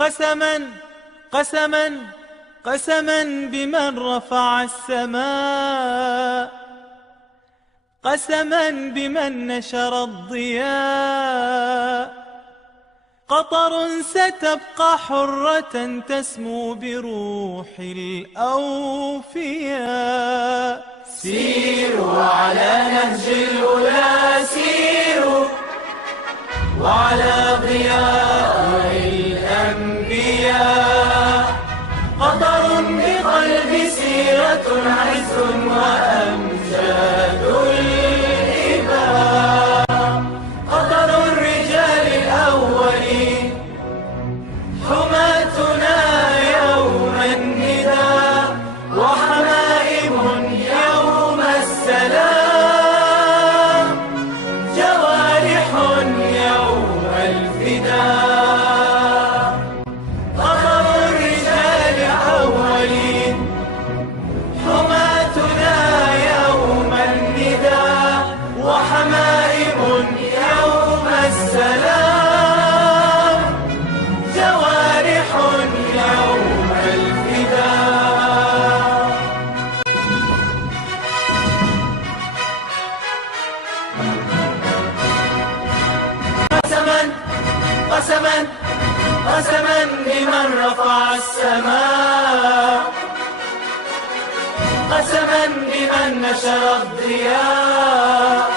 قسما قسما قسما بمن رفع السماء، قسما بمن نشر الضياء. قطر ستبقى حرة تسمو بروح الأوفياء. سيروا على نهج الأولى، سيروا وعلى ضياء الأنبياء. قطر بقلب سيرة عز وأمجاد الإباء. قطر الرجال الأولين حماتنا يوم النداء، وحمائم يوم السلام، جوارح يوم الفداء. قطر الرجال الأولين حماتنا يوم النداء، وحمائم يوم السلام، جوارح يوم الفداء. قسما قسما قسما بمن رفع السماء، قسما بمن نشر الضياء.